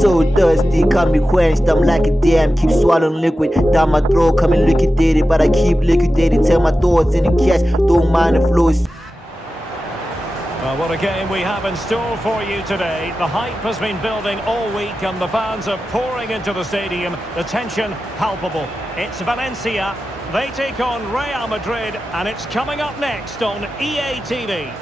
so thirsty, can't be quenched. I'm like a dam, keep swallowing liquid down my throat, coming liquidated, but I keep liquidating. Tell my thoughts in the cash, don't mind the flows. Well, what a game we have in store for you today. The hype has been building all week and the fans are pouring into the stadium. The tension palpable. It's Valencia. They take on Real Madrid and it's coming up next on EA TV.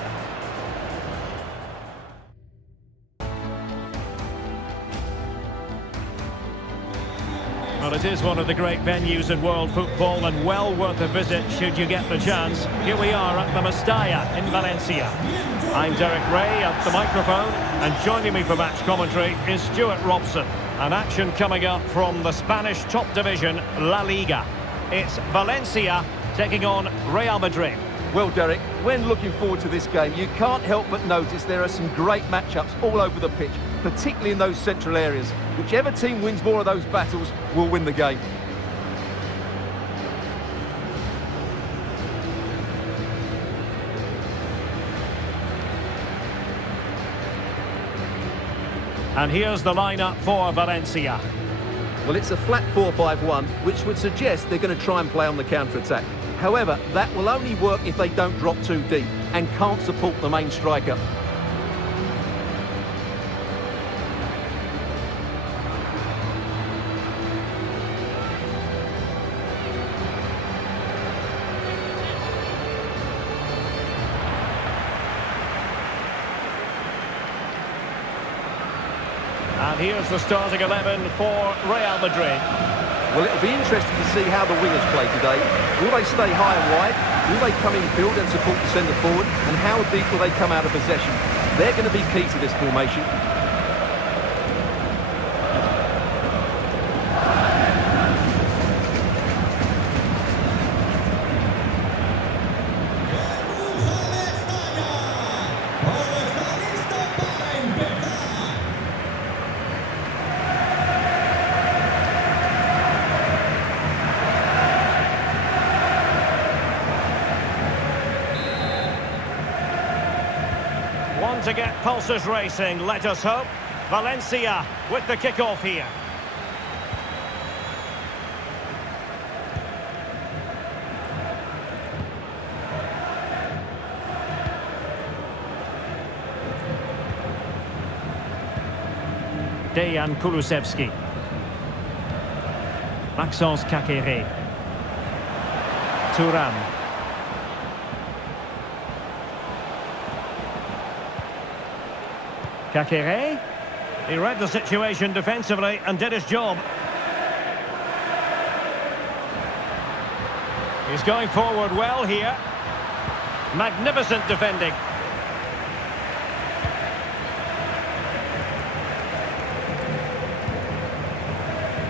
Well, it is one of the great venues in world football and well worth a visit should you get the chance. Here we are at the Matchday in Valencia. I'm Derek Ray at the microphone, and joining me for match commentary is Stuart Robson. An action coming up from the Spanish top division, La Liga. It's Valencia taking on Real Madrid. Well, Derek, when looking forward to this game, you can't help but notice there are some great matchups all over the pitch, particularly in those central areas. Whichever team wins more of those battles will win the game. And here's the lineup for Valencia. Well, it's a flat 4-5-1, which would suggest they're going to try and play on the counter-attack. However, that will only work if they don't drop too deep and can't support the main striker. And here's the starting 11 for Real Madrid. Well, it'll be interesting to see how the wingers play today. Will they stay high and wide? Will they come in field and support the centre forward? And how deep will they come out of possession? They're going to be key to this formation. To get pulses racing, let us hope. Valencia with the kick-off here. Dejan Kulusevski. Maxence Kakere. Thuram. Kakere, he read the situation defensively and did his job. He's going forward well here. Magnificent defending.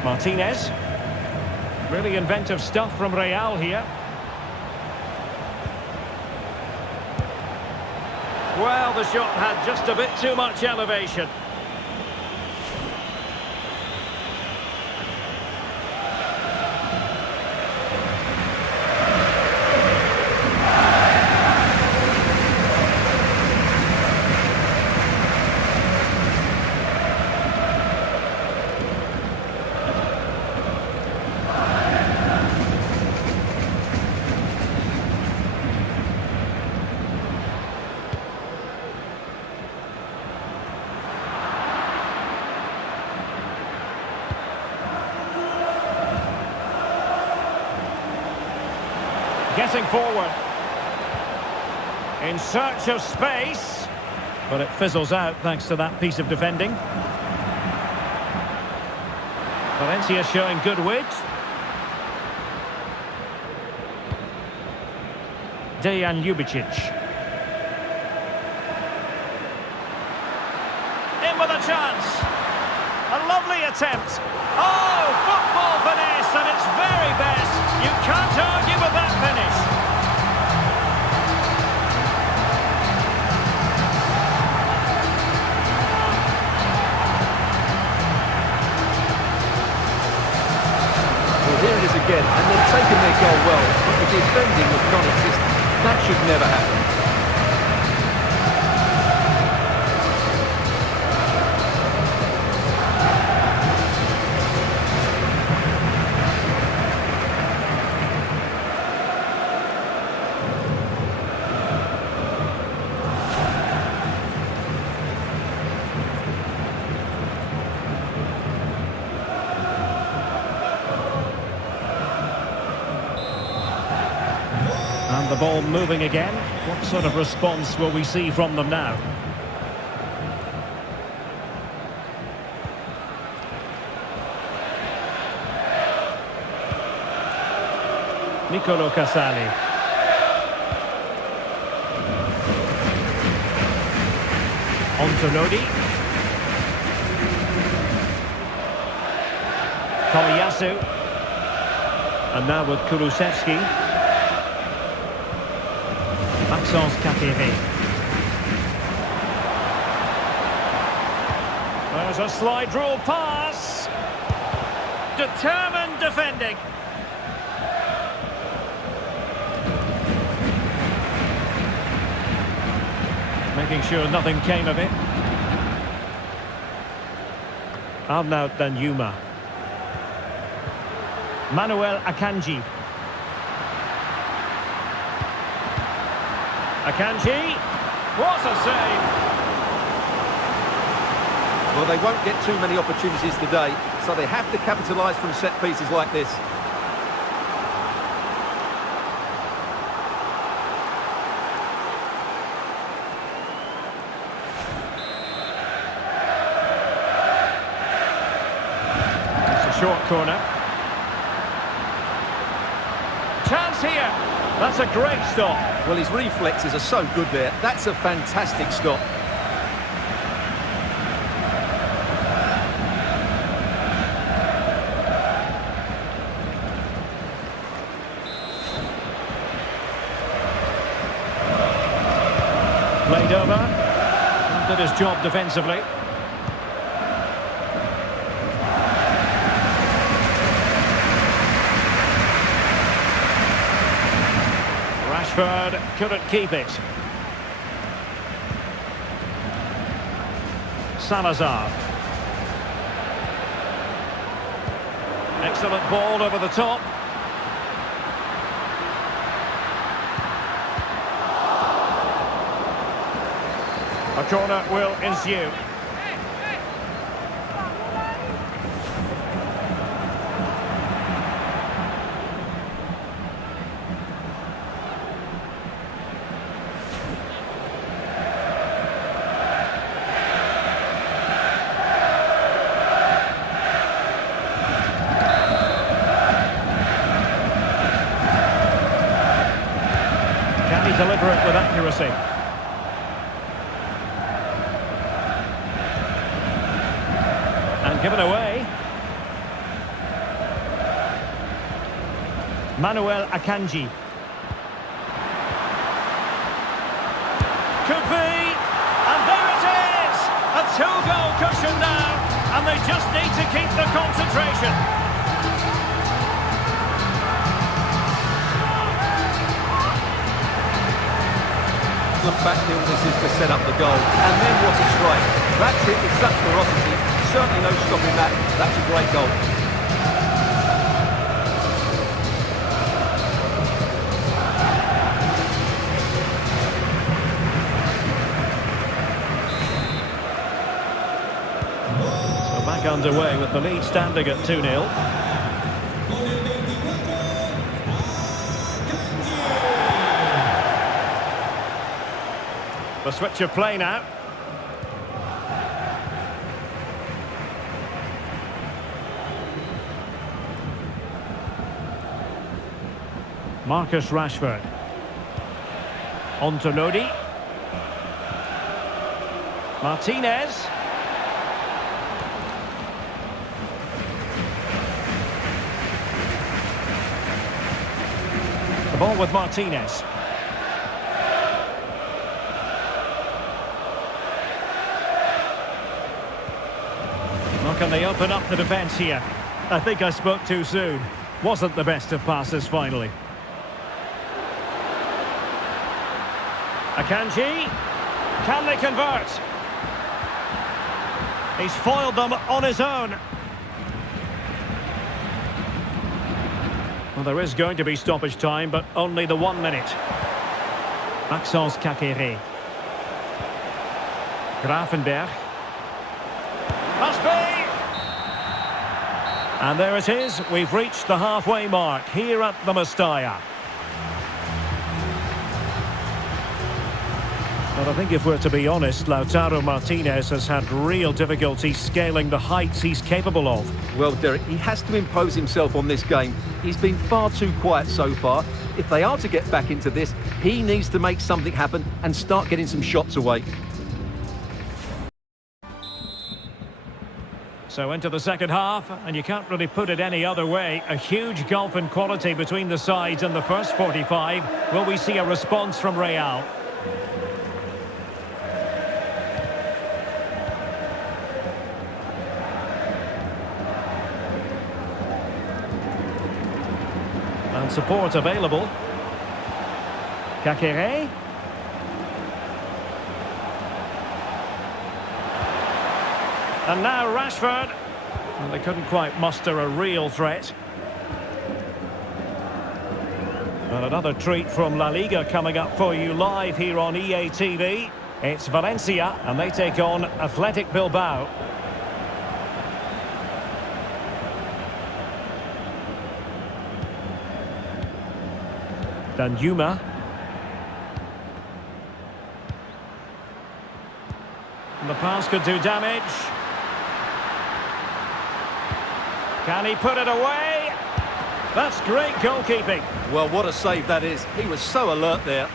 Martinez. Really inventive stuff from Real here. Well, the shot had just a bit too much elevation. Getting forward. In search of space. But it fizzles out thanks to that piece of defending. Valencia showing good width. Dejan Ljubicic. In with a chance. A lovely attempt. Oh, football finesse at its very best. You can't argue with that finish. Well, here it is again, and they've taken their goal well, but the defending was non-existent. That should never happen. The ball moving again. What sort of response will we see from them now? Nicolo Casali. Ontonodi. Tomiyasu. And now with Kulusevski. Maxence Kakiri. There's a slide rule pass. Determined defending. Making sure nothing came of it. Arnaud Danjuma. Manuel Akanji. Akanji. What a save! Well, they won't get too many opportunities today, so they have to capitalise from set pieces like this. Short corner. Chance here. That's a great stop. Well, his reflexes are so good there. That's a fantastic stop. Played over. Did his job defensively. Rashford couldn't keep it. Salazar. Excellent ball over the top. A corner will ensue. Can he deliver it with accuracy? And given away. Manuel Akanji. Could be. And there it is! A two-goal cushion now. And they just need to keep the concentration. Back illnesses to set up the goal, and then what a strike. That's it with such ferocity. Certainly no stopping that. That's a great goal. So back underway with the lead standing at 2-0. The switch of play now. Marcus Rashford. Ontonodi. Martinez. The ball with Martinez. Can they open up the defence here? I think I spoke too soon. Wasn't the best of passes finally. Akanji. Can they convert? He's foiled them on his own. Well, there is going to be stoppage time, but only the 1 minute. Maxence Kakiri. Gravenberg. Must be! And there it is, we've reached the halfway mark here at the Mestalla. But I think if we're to be honest, Lautaro Martinez has had real difficulty scaling the heights he's capable of. Well, Derek, he has to impose himself on this game. He's been far too quiet so far. If they are to get back into this, he needs to make something happen and start getting some shots away. So into the second half, and you can't really put it any other way. A huge gulf in quality between the sides in the first 45. Will we see a response from Real? And support available. Kakere. And now Rashford. And they couldn't quite muster a real threat. And another treat from La Liga coming up for you live here on EA TV. It's Valencia, and they take on Athletic Bilbao. Danjuma. And the pass could do damage. Can he put it away? That's great goalkeeping. Well, what a save that is. He was so alert there.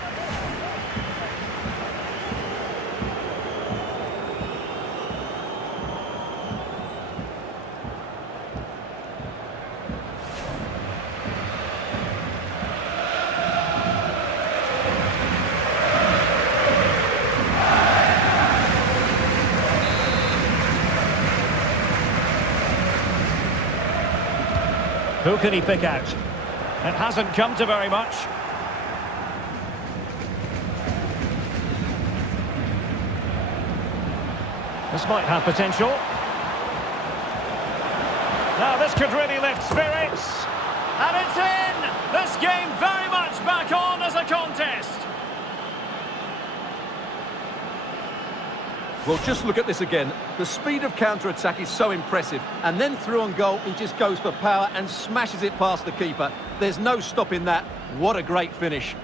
Who can he pick out? It hasn't come to very much. This might have potential. Now this could really lift spirits. And it's in! This game very much back on as a contest. Well, just look at this again. The speed of counter-attack is so impressive. And then through on goal, he just goes for power and smashes it past the keeper. There's no stopping that. What a great finish.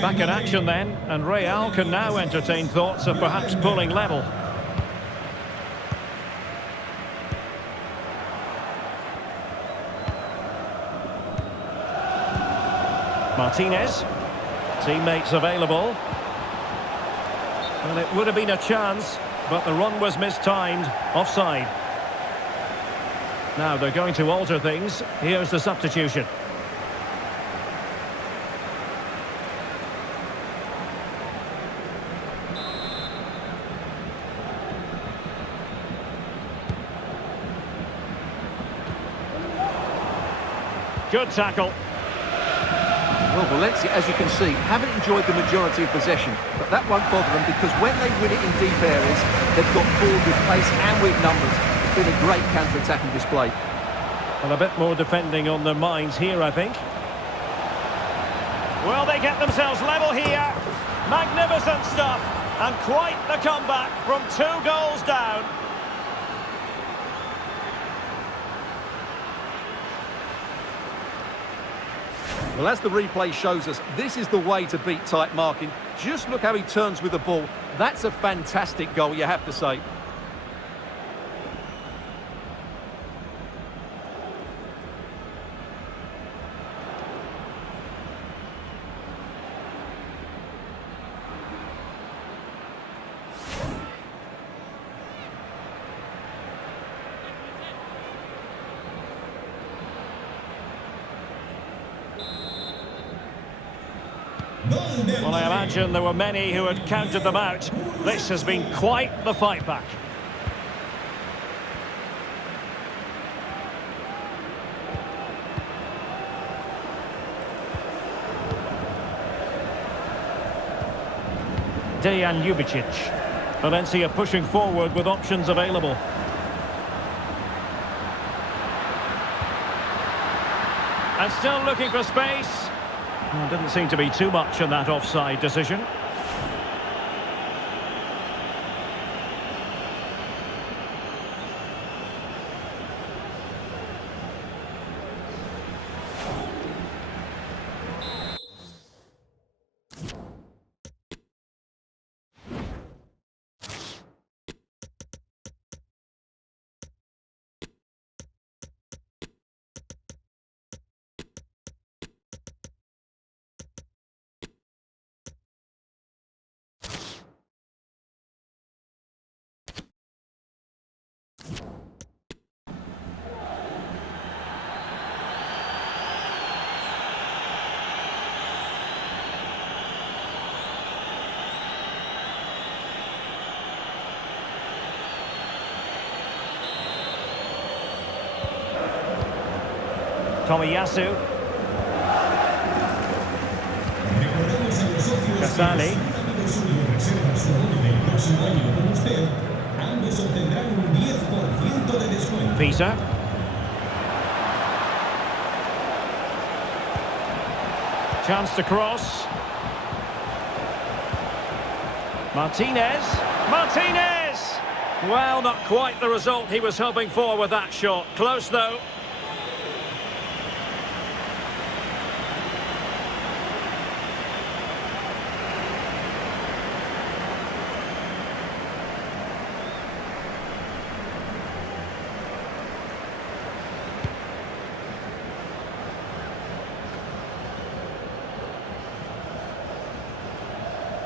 Back in action then, and Real can now entertain thoughts of perhaps pulling level. Martinez, teammates available. Well, it would have been a chance, but the run was mistimed, offside. Now they're going to alter things. Here's the substitution. Good tackle. Well, Valencia, as you can see, haven't enjoyed the majority of possession, but that won't bother them because when they win it in deep areas, they've got forward with pace and with numbers. It's been a great counter-attacking display. Well, a bit more defending on their minds here, I think. Well, they get themselves level here. Magnificent stuff, and quite the comeback from 2 goals down. Well, as the replay shows us, this is the way to beat tight marking. Just look how he turns with the ball. That's a fantastic goal, you have to say. Well, I imagine there were many who had counted them out. This has been quite the fight back. Dejan Ljubicic. Valencia pushing forward with options available. And still looking for space. Well, didn't seem to be too much in that offside decision. Tomiyasu. Casale. Peter. Chance to cross. Martinez. Martinez! Well, not quite the result he was hoping for with that shot. Close, though.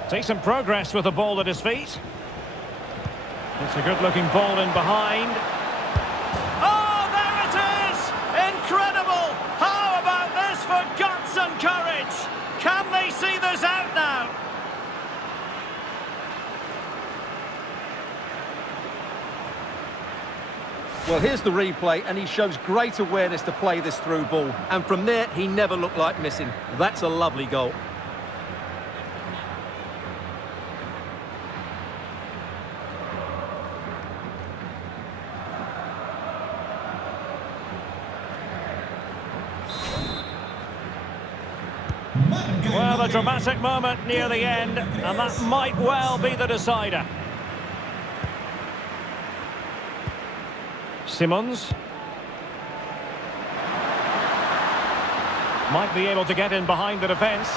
Decent progress with the ball at his feet. It's a good-looking ball in behind. Oh, there it is! Incredible! How about this for guts and courage? Can they see this out now? Well, here's the replay, and he shows great awareness to play this through ball. And from there, he never looked like missing. That's a lovely goal. Well, a dramatic moment near the end, and that might well be the decider. Simons. Might be able to get in behind the defence.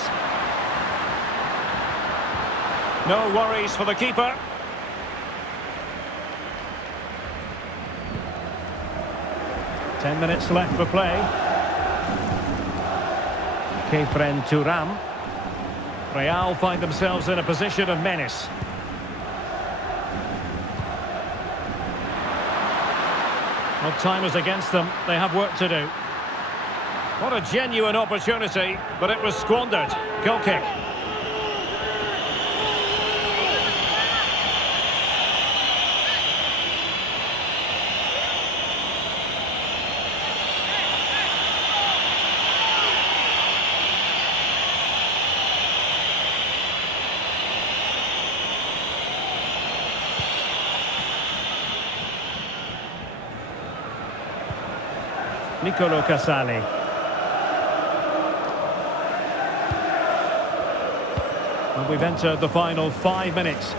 No worries for the keeper. Ten minutes left for play. K.boi. Real find themselves in a position of menace. Well, time is against them. They have work to do. What a genuine opportunity, but it was squandered. Goal kick. Casale. And we've entered the final 5 minutes.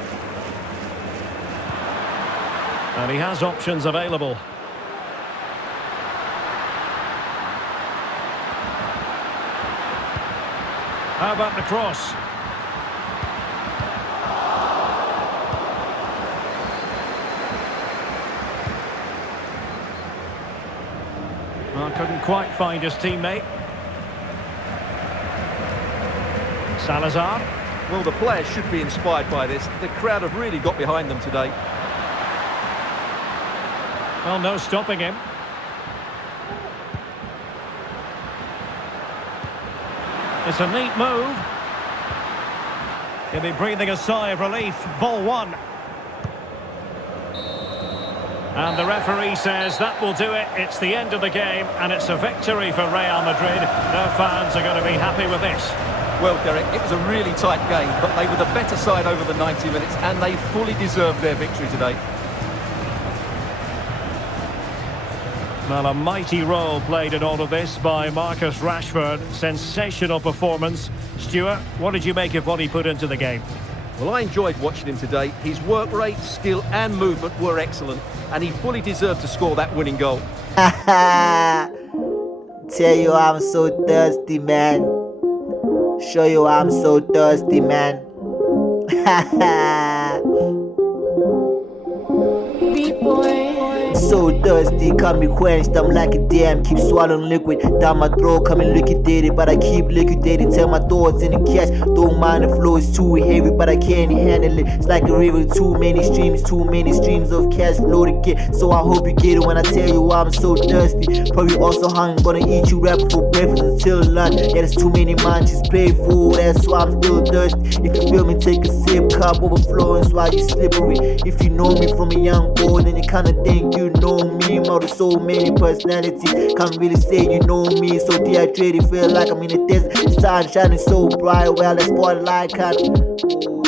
And he has options available. How about the cross? Couldn't quite find his teammate. Salazar. Well, the players should be inspired by this. The crowd have really got behind them today. Well, no stopping him. It's a neat move. He'll be breathing a sigh of relief. Ball one. And the referee says that will do it. It's the end of the game, and it's a victory for Real Madrid. No fans are going to be happy with this. Well, Derek, it was a really tight game, but they were the better side over the 90 minutes, and they fully deserved their victory today. Well, a mighty role played in all of this by Marcus Rashford. Sensational performance. Stuart, what did you make of what he put into the game? Well, I enjoyed watching him today. His work rate, skill and movement were excellent, and he fully deserved to score that winning goal. Tell you I'm so thirsty, man. Show you I'm so thirsty, man. So thirsty, can't be quenched. I'm like a dam, keep swallowing liquid down my throat, coming liquidated, but I keep liquidating. Tell my thoughts in the cash, don't mind the flow, it's too heavy, but I can't handle it. It's like a river, too many streams of cash flow to get. So I hope you get it when I tell you I'm so thirsty. Probably also hungry, gonna eat you rap for breakfast until lunch. Yeah, there's too many munchies, pay food, that's why I'm still thirsty. If you feel me, take a sip, cup overflowing, so why you slippery. If you know me from a young boy, then you kinda think you know know me. Out of so many personalities, can't really say you know me. So dehydrated, feel like I'm in a desert. The sun shining so bright, well, the spotlight can't.